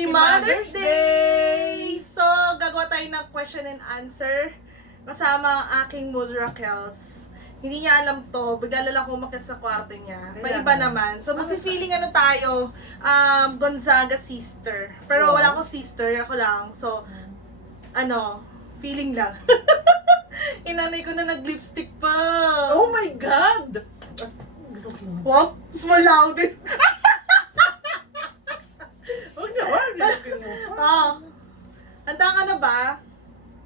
Happy Mother's Day! So, gagawa tayo ng question and answer kasama ang aking mood Raquels. Hindi niya alam to, bigla lang ako umakyat sa kwarto niya. Paiba naman. So, mafe-feeling ano tayo, Gonzaga sister. Pero wala akong sister, ako lang. So, feeling lang. Inanay ko na nag-lipstick pa. Oh my God! Wow, small loud din. Huwag na, huwag na. Oh. Handa ka na ba?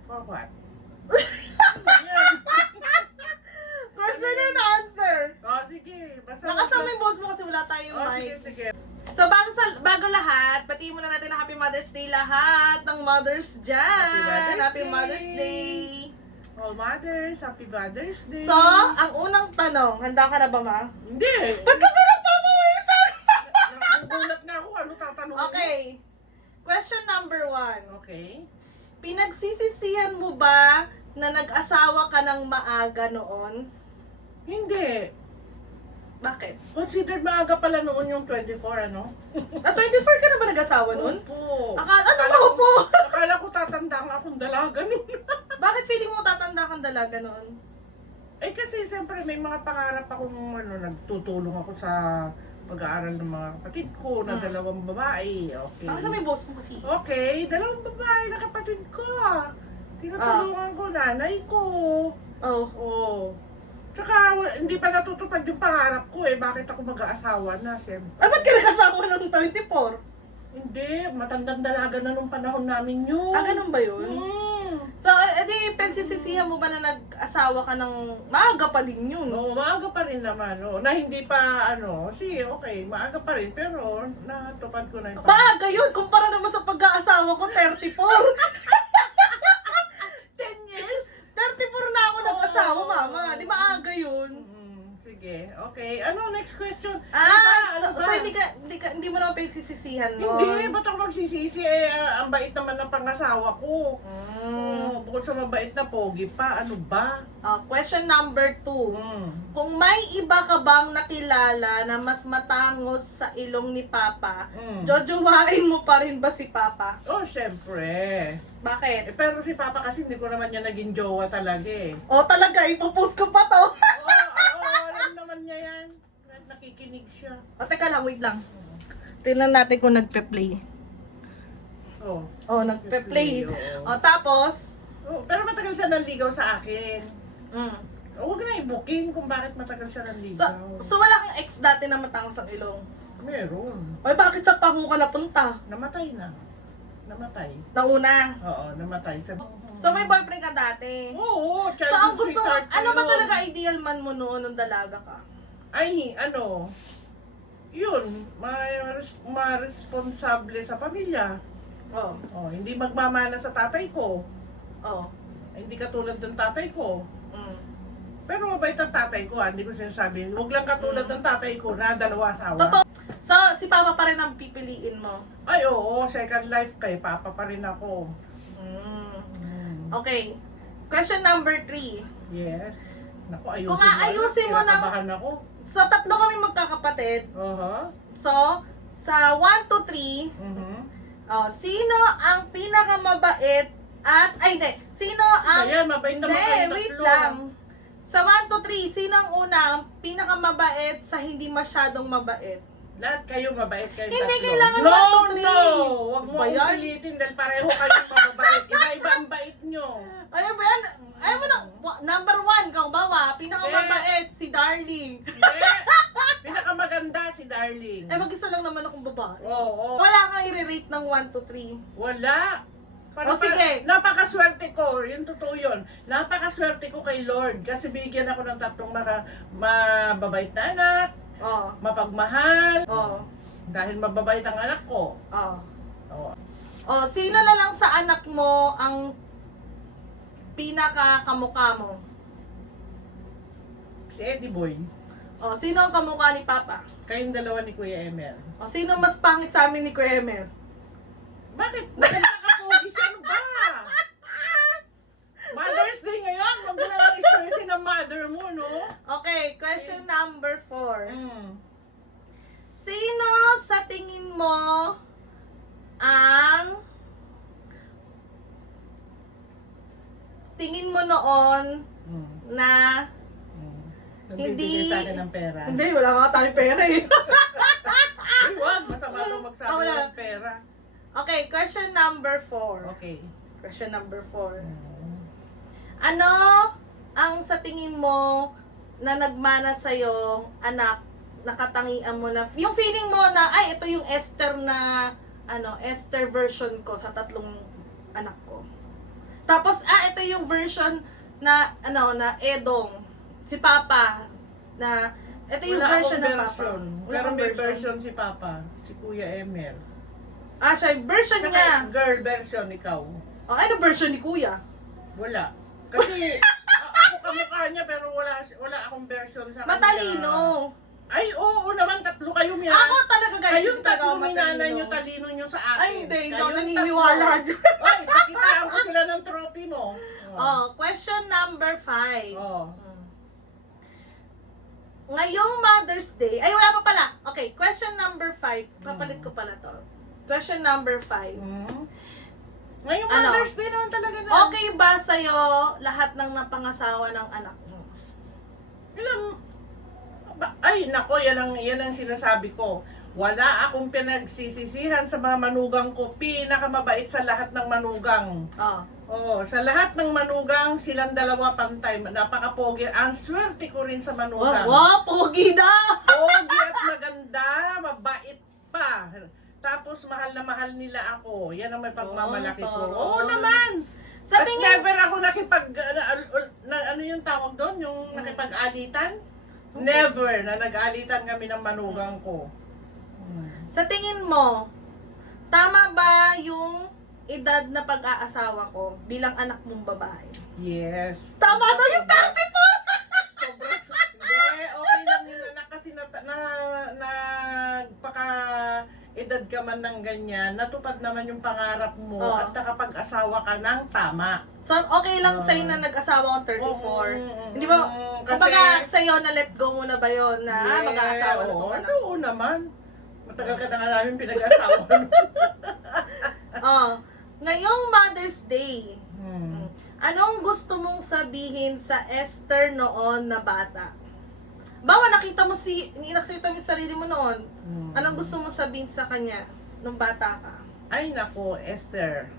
For what? Question and answer. Oh, sige. Basta Nakasama yung boss mo kasi wala tayong Oh, mic. sige, sige. So, bago lahat, batiin muna natin ng Happy Mother's Day lahat ng mothers dyan. Happy Mother's Day. All mothers, Happy Mother's Day. So, ang unang tanong, handa ka na ba, ma? Hindi. Ba't ka ba nagtatawisan? Nagugulat na ako. Ano tatanungin? Okay. Question number 1. Okay. Pinagsisisihan mo ba na nag-asawa ka ng maaga noon? Hindi. Bakit? Considered maaga pala noon yung 24, ano? 24 ka na ba nag-asawa noon? Opo. Ano po? Akala ko tatanda nga akong dalaga noon. Bakit feeling mo tatanda kang dalaga noon? Eh kasi siyempre may mga pangarap akong nagtutulong ako sa pag-aaral ng mga kapatid ko na dalawang babae. Okay. Bakit sa may boss mo kasi? Okay, dalawang babae na kapatid ko. Tinutulungan ko nanay ko. Oh. Oo. Tsaka hindi pa natutupad yung pangarap ko eh. Bakit ako mag-aasawa na, siyempre? Ay, ba't ka nag-asawa ng 24? Hindi, matandang dalaga na nung panahon namin yun. Ganun ba yun? So, edi, pinagsisisihan mo ba na nag-asawa ka ng maaga pa din yun? Oo, maaga pa rin naman. Oh. Na hindi pa, okay, maaga pa rin. Pero, natupad ko na yung Maaga yun, kumpara naman sa pag-aasawa ko, 34. 10 years? 34 na ako nag-asawa, mama. Di ba aga yun? Sige, okay. Ano, next question? So hindi mo naman pinagsisisihan mo? Hindi, ba't ako magsisisi? Ang bait naman ng pangasawa ko. Bukod sa mabait na pogi pa, ano ba? Question number 2. Kung may iba ka bang nakilala na mas matangos sa ilong ni Papa, jojowain mo pa rin ba si Papa? Oh, syempre. Bakit? Pero si Papa kasi hindi ko naman niya naging jowa talaga eh. Talaga, ipopost ko pa to. Oo, alam naman niya yan. Nakikinig siya. Teka lang, wait lang. Tingnan natin kung nagpe-play. Nagpe-play. Tapos? Pero matagal siya nanligaw sa akin. Huwag na i-booking kung bakit matagal siya nanligaw. So wala kang ex dati na matangos ang ilong? Meron. Ay, bakit sa pango ka napunta? Namatay na. Namatay. Nauna? Oo, namatay. So may boyfriend ka dati? Oo, So ang gusto mo, ano ba talaga ideal man mo noon nung dalaga ka? Ay, yun, responsable sa pamilya. Hindi magmamana sa tatay ko. Hindi katulad ng tatay ko. Pero mabait ang tatay ko, hindi ko sinasabi. Huwag lang katulad ng tatay ko na dalawa asawa. Totoo. So, si Papa pa rin ang pipiliin mo? Ay, oo, second life kay Papa pa rin ako. Okay. Question number 3. Yes. Naku, ayusin Kung aayusin mo ng... kinakabahan ako. So, 3 kami magkakapatid. So, sa 1 to 3, sino ang pinakamabait at... Ay, hindi. Sino ang... Ayan, mabait naman kayo wait tatlo. lang. Sa 1 to 3, sino ang una ang pinakamabait sa hindi masyadong mabait? Lahat kayo mabait kayo Hindi tatlo. kailangan No, 1 to 3. no! Huwag mo Ba yan? akong pilitin dahil pareho kayong mababait. Iba-iba ang bait nyo. Ayaw ba yan? Ayaw mo na. Number 1, kang bawa. Pinakamabait, si Darling. Hindi. Pinakamaganda si Darling. Mag-isa lang naman akong babae. Oo. Wala kang i-rate ng 1 to 3. Wala. Sige. Napakaswerte ko. Yun, totoo yun. Napakaswerte ko kay Lord. Kasi binigyan ako ng 3 mababait na anak. Mapagmahal. Dahil mababait ang anak ko. Sino na lang sa anak mo ang pinaka-kamukha mo? Si Eddie Boy. Sino ang kamukha ni Papa? Kayong dalawa ni Kuya Emer. Sino mas pangit sa amin ni Kuya Emer? Bakit? Maganda ka pogi siya. Ano ba? Mother's Day ngayon. Huwag mo naman i-stressin ang mother mo, no? Okay, question number 4. 4. Mm. Sino sa tingin mo ang tingin mo noon na Nagbibigay sa akin ng pera. hindi, wala nga tayong pera eh. Ay, wag. Masama daw magsabi Wala. ng pera. Okay, question number 4. Okay. Question number 4. Ano ang sa tingin mo na nagmana sa'yo, anak, nakatangian mo na, yung feeling mo na, ay, ito yung Esther na, Esther version ko sa 3 anak ko. Tapos, ito yung version na, na Edong, si Papa, na, ito yung Wala version akong ng Papa. version. Wala Pero akong may version si Papa. Si Kuya Emel. Siya, yung version niya. Saka girl version, ikaw. Ano version ni Kuya? Wala. Kasi ako kamukha niya pero wala akong version sa kanya. Matalino. Ay, oo naman, 3 kayo niya. Ako talaga, guys. Kayong hindi talaga ako 3 minana matalino. nyo, talino nyo sa akin. Ay, hindi ako Kayong naniniwala 3. dyan. Ay, pakitaan ko sila ng trophy mo. Question number 5. Oh. Ngayong Mother's Day, ay wala pa pala. Okay, question number 5. Papalit ko pala to. Question number 5. Ngayong Ano? Mother's Day naman talaga na. Okay ba sa'yo lahat ng napangasawa ng anak mo? Ay, nako, yan ang sinasabi ko. Wala akong pinagsisisihan sa mga manugang ko. Pinakamabait sa lahat ng manugang. Oo, sa lahat ng manugang, silang dalawa pantay. Napakapogi. Ang swerte ko rin sa manugang. Wow, pogi daw! Pogi at maganda, mabait pa. Tapos mahal na mahal nila ako. Yan ang may pagmamalaki ko. Toro. Oo naman. Sa At tingin, never ako ano yung tawag doon? Yung nakipag-alitan? Never na nag-alitan kami ng manugang ko. sa tingin mo, tama ba yung edad na pag-aasawa ko bilang anak mong babae? Yes. Tama daw yung 34! Sobrang hindi, okay lang yun anak kasi nagpaka-edad ka man ng ganyan, natupad naman yung pangarap mo Oo. at nakapag-asawa ka ng tama. So, okay lang sa'yo na nag-asawa kong 34? Hindi ba, kasi, kumbaga sa'yo na let go muna ba yun na mag-aasawa na oo, tong anak? oo naman. Matagal ka na nga namin pinag-asawa. Ngayong Mother's Day, anong gusto mong sabihin sa Esther noon na bata? Bawa nakita mo nakita mo yung sarili mo noon. Anong gusto mong sabihin sa kanya nung bata ka? Ay nako, Esther.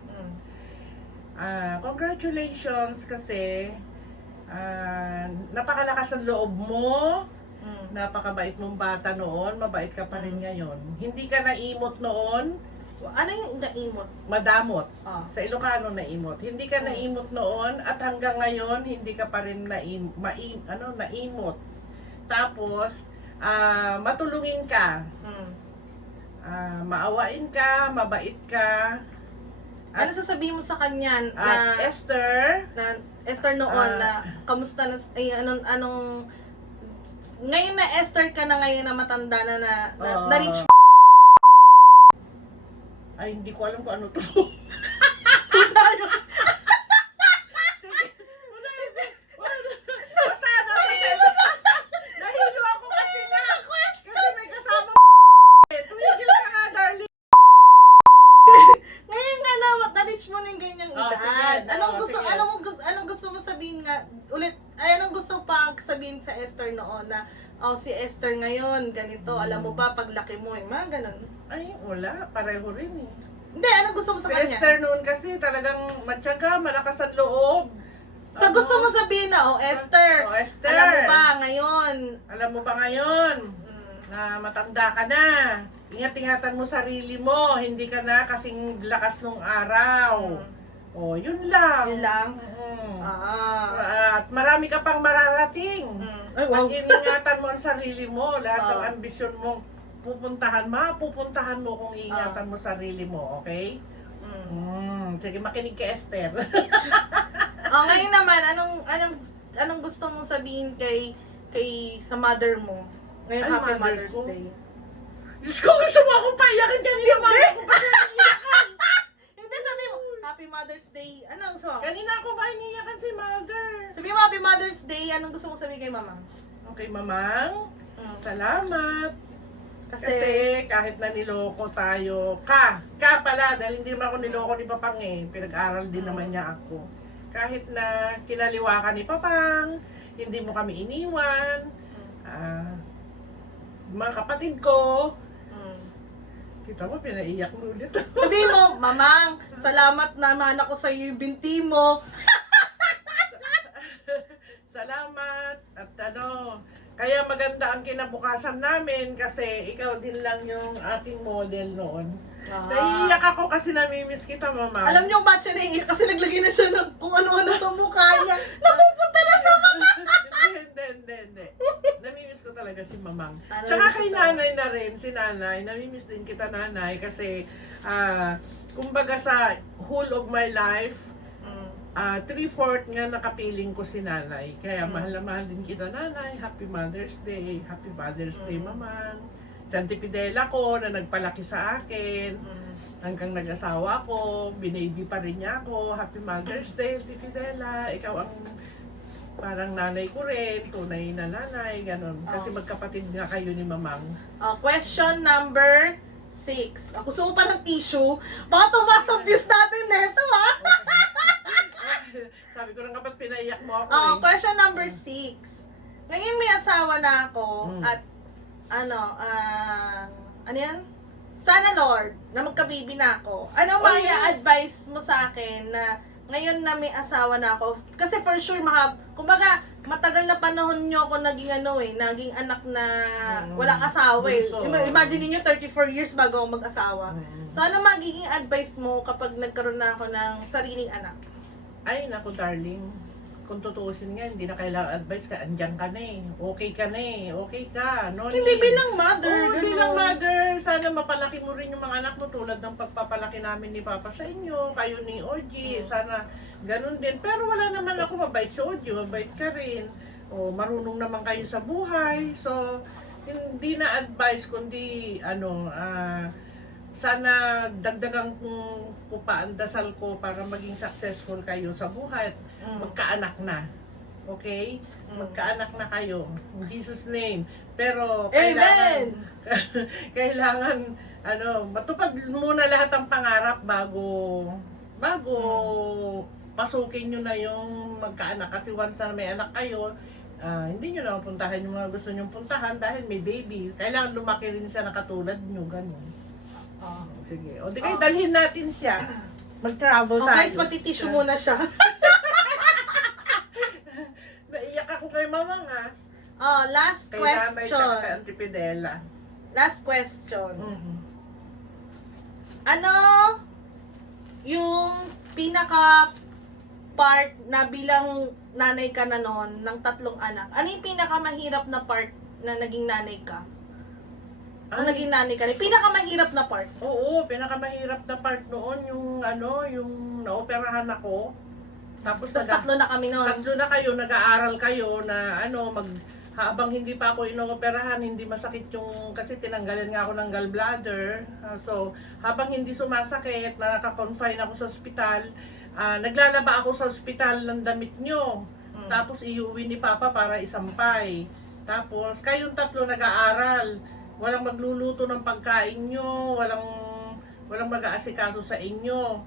Congratulations kasi napakalakas ang loob mo. Napakabait mong bata noon, mabait ka pa rin ngayon. Hindi ka naimot noon, Ano yung naimot? madamot. Ah. Sa Ilocano naimot. Hindi ka naimot noon at hanggang ngayon hindi ka pa rin naimot. Tapos matulungin ka. Maawain ka, mabait ka. Ano sasabihin mo sa kanya At Esther, noon na kamusta na anong ngayon na Esther ka na ngayon na matanda na na-reach ay hindi ko alam kung ano to. Sige. Basta nahilo ako kasi may kasama tumigil ka nga, darling. ngayon nga na na-reach mo na yung ganyang edad. Sige. Sige. Anong gusto mo sabihin nga ulit? Ay, anong gusto pa sabihin sa Esther noon na si Esther ngayon ganito, alam mo ba paglaki mo mga ganun. Ay, wala. Pareho rin eh. Hindi, anong gusto mo sa Si kanya? Esther noon kasi talagang matyaga, malakas ang loob. Sa gusto mo sabihin na, Esther, Esther, alam mo ba ngayon? alam mo ba ngayon na matanda ka na? Ingat-ingatan mo sarili mo, hindi ka na kasing lakas nung araw. Oh, yun lang. Yun lang? At marami ka pang mararating. Ay, wow. Pag iningatan mo ang sarili mo, lahat ng ambisyon mo, pupuntahan mo kung iingatan mo sarili mo, okay? Sige, makinig ka, Esther. Ngayon naman, anong gusto mong sabihin kay sa mother mo? Ngayon, Ay, Happy mother Mother's ko? Day. Diyos ko, gusto mo akong paiyakin kanina, mother ko pa iniyakan. Hindi, sabi mo, Happy Mother's Day. Anong gusto mo? Kanina ako pa iniyakan si mother. Sabi mo, Happy Mother's Day. Anong gusto mong sabihin kay mama? Okay, mamang. Salamat. Kasi kahit na niloko tayo, ka pala, dahil hindi naman ako niloko ni Papang pinag-aral din naman niya ako. Kahit na kinaliwa ka ni Papang, hindi mo kami iniwan, mga kapatid ko, kita mo, pinaiyak mo ulit. Sabi mo, Mamang, salamat naman ako sa iyo yung binti mo. Salamat at kaya maganda ang kinabukasan namin kasi ikaw din lang yung ating model noon. Naiiyak ako kasi namimiss kita, Mama. Alam niyo ba't siya naiiyak? Kasi naglagay na siya ng kung ano-ano sa mukha niya. Napupunta na sa mata! Hindi. Namimiss ko talaga si Mamang. Talaga Tsaka kay siya. nanay na rin, si nanay. Namimiss din kita, nanay, kasi kumbaga sa whole of my life, 3/4 nga nakapiling ko si nanay. Kaya mahal na mahal din kita, nanay. Happy Mother's Day. Happy Mother's Day, Mamang. Si Auntie Fidela ko na nagpalaki sa akin. Hanggang nag-asawa ko, binaby pa rin niya ako. Happy Mother's Day, Auntie Fidela. Ikaw ang parang nanay ko rin, tunay na nanay, ganun. Kasi magkapatid nga kayo ni Mamang. Question number 6. Gusto mo pa ng tissue? Baka tumaas ang views natin neto, ha? Sabi ko lang kapag pinaiyak mo ako Question number 6. Ngayon may asawa na ako at ano yan? Sana Lord, na magka-baby na ako. Ano advice mo sa akin na ngayon na may asawa na ako? Kasi for sure, kumbaga, matagal na panahon nyo ako naging naging anak na walang asawa Bunso. Imagine niyo 34 years bago ako mag-asawa. So ano magiging advice mo kapag nagkaroon na ako ng sariling anak? Ay, naku darling. Kung tutuusin nga, hindi na kailangan advice ka. Andiyan ka na Okay ka na Okay ka. No Hindi need. bilang mother. Oo, ganun. bilang mother. Sana mapalaki mo rin yung mga anak mo tulad ng pagpapalaki namin ni Papa sa inyo. Kayo ni Oji. Sana ganun din. Pero wala naman ako mabait si Oji. Mabait ka rin. Marunong naman kayo sa buhay. So, hindi na advice kundi sana dagdagan kong ang dasal ko para maging successful kayo sa buhay at magkaanak na. Okay? Magkaanak na kayo. In Jesus' name. Pero Amen! kailangan matupad muna lahat ng pangarap bago pasukin nyo na yung magkaanak. Kasi once na may anak kayo, hindi nyo na mapuntahan yung mga gusto nyong puntahan dahil may baby. Kailangan lumaki rin siya na katulad nyo. Ganun. Sige. O di kayo dalhin natin siya. Mag-travel tayo. Guys, magtitisyo muna siya. Naiyak ako kay Mama nga. Last Kay Nanay question. tsaka kay Auntie Fidela. Last question. Ano yung pinaka part na bilang nanay ka na noon ng 3 anak? Ano yung pinaka mahirap na part na naging nanay ka? Kung naging nanay ka rin. Pinakamahirap na part. Oo, pinakamahirap na part noon yung naoperahan ako. Tapos 3 na kami noon. 3 na kayo, nag-aaral kayo na habang hindi pa ako inooperahan, hindi masakit kasi tinanggalan nga ako ng gallbladder. So, habang hindi sumasakit, naka-confine ako sa ospital, naglalaba ako sa ospital ng damit nyo. Tapos iuwi ni Papa para isampay. Tapos, kayong 3 nag-aaral. Walang magluluto ng pagkain nyo, walang mag-aasikaso sa inyo.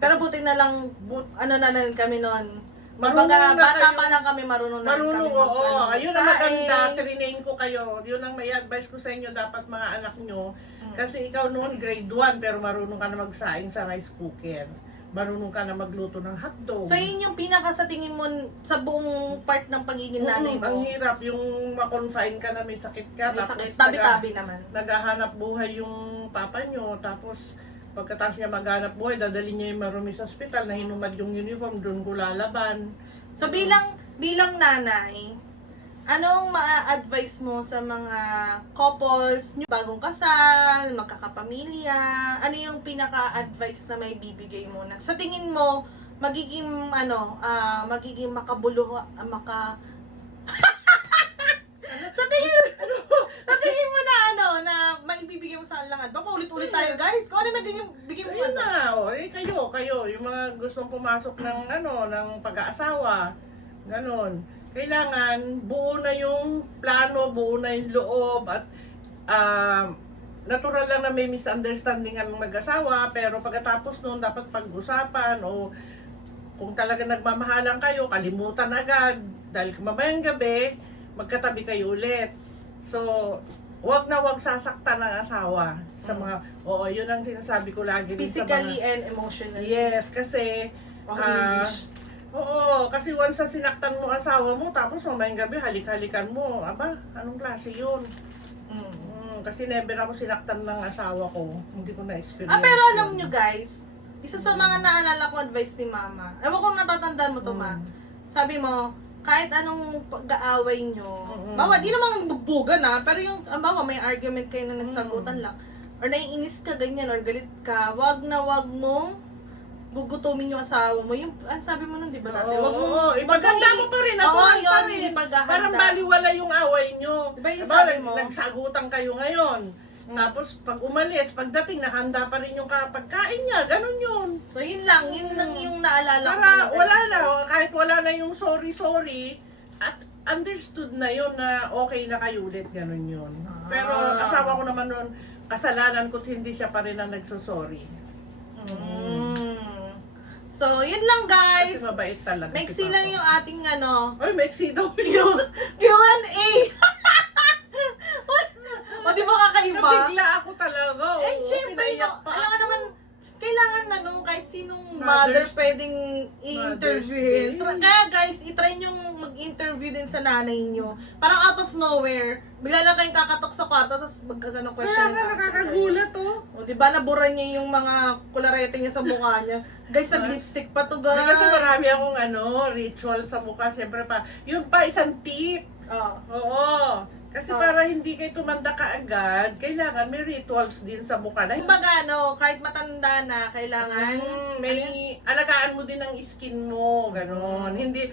Pero buti na lang, na rin kami noon. Marunong Kumbaga, na bata kayo. pa lang kami, marunong na rin kami. Marunong, oo. Ayun ang maganda, magsaing. trinain ko kayo. Yun ang may advice ko sa inyo, dapat mga anak nyo. Kasi ikaw noon grade 1, pero marunong ka na magsaing sa rice cooker. Marunong ka na magluto ng hotdog. So, yun yung pinaka sa tingin mo sa buong part ng pagiging nanay mo. Ang hirap, yung ma-confine ka na may sakit ka. May tapos sakit. Tabi-tabi naman. naghahanap buhay yung papa nyo. Tapos pagkatapos niya maghanap buhay, dadali niya yung marumi sa ospital na hinumad yung uniform, doon ko lalaban. So, bilang nanay, anong ma-advise mo sa mga couples, bagong kasal, magkakapamilya? Ano yung pinaka-advice na may bibigay mo na sa tingin mo magiging magiging makabuluhan, sa tingin mo na na maibibigay mo sa alangan? Baka ulit-ulit tayo, guys. Kung ano magiging bigay mo Ayun na, kayo, yung mga gustong pumasok ng pag-aasawa, ganon. Kailangan buo na yung plano, buo na yung loob, at natural lang na may misunderstanding ang mag-asawa, pero pagkatapos noon dapat pag-usapan o kung talaga nagmamahalan kayo, kalimutan agad dahil mamayang gabi, magkatabi kayo ulit. So, wag na wag sasaktan ng asawa sa mga, oo, yun ang sinasabi ko lagi. din sa Physically mga, and emotionally. yes, kasi, English. oo, kasi once na sinaktan mo asawa mo, tapos mamayang gabi, halik-halikan mo, aba, anong klase yun? Kasi never ako sinaktan ng asawa ko, hindi ko na-experience. Pero alam nyo guys, isa sa mga naalala ko advice ni mama, ewan kung natatandaan mo to ma, sabi mo, kahit anong pag-aaway nyo, bawa, di naman bugbugan pero yung, bawa, may argument kayo na nagsagutan lang, or naiinis ka ganyan, or galit ka, wag na wag mong gugutumin yung asawa mo. Yung, sabi mo nun, di ba dati? Wag mo, ipaganda mo pa rin, natural pa rin. ipaghahanda. Parang baliwala yung away nyo. Diba yung Diba, sabi mo? nagsagutan kayo ngayon. Tapos pag umalis, pagdating, nakahanda pa rin yung pagkain niya. Ganun yun. So yun lang yung naalala ko. Para wala na, kahit wala na yung sorry, at understood na yun na okay na kayo ulit, ganun yun. Pero asawa ko naman nun, kasalanan ko't hindi siya pa rin ang nagsusorry. So, yun lang guys. Kasi mabait talaga. Maiksi lang yung ating Ay, maiksi daw Q&A. O, di ba kakaiba? Nabigla ako talaga. Syempre, pinaiyak pa alam ka ako. naman, kailangan na kahit sinong mother pwedeng i-interviewin. Mother's Day. Kaya guys, itry nyo mag-interview din sa nanay nyo. Parang out of nowhere, bigla lang kayong kakatok sa kwarto, tapos magkagano question Kaya and nga answer nakakagulat kayo. O, di ba nabura niya yung mga kularete niya sa mukha niya. Guys, sa lipstick pa to guys. Kasi marami akong ritual sa mukha. Siyempre pa, yun pa, isang tip. Oo. Kasi para hindi kayo tumanda kaagad, kailangan may rituals din sa mukha. Kumbaga, kahit matanda na, kailangan may alagaan mo din ang skin mo, gano'n. Hindi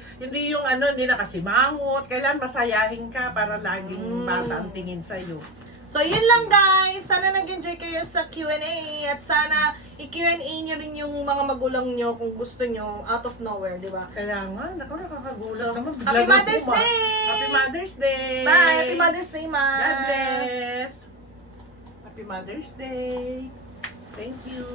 yung hindi na kasi mangot. Kailangan masayahin ka para laging bata ang tingin sa'yo. So, yun lang guys. Sana nag-enjoy kayo sa Q&A at sana i-Q&A nyo rin yung mga magulang nyo kung gusto nyo out of nowhere, di ba? Kaya nga, nakakagulat naman. Happy Mother's Day! Happy Mother's Day! Bye! Happy Mother's Day, Ma! God bless! Happy Mother's Day! Thank you!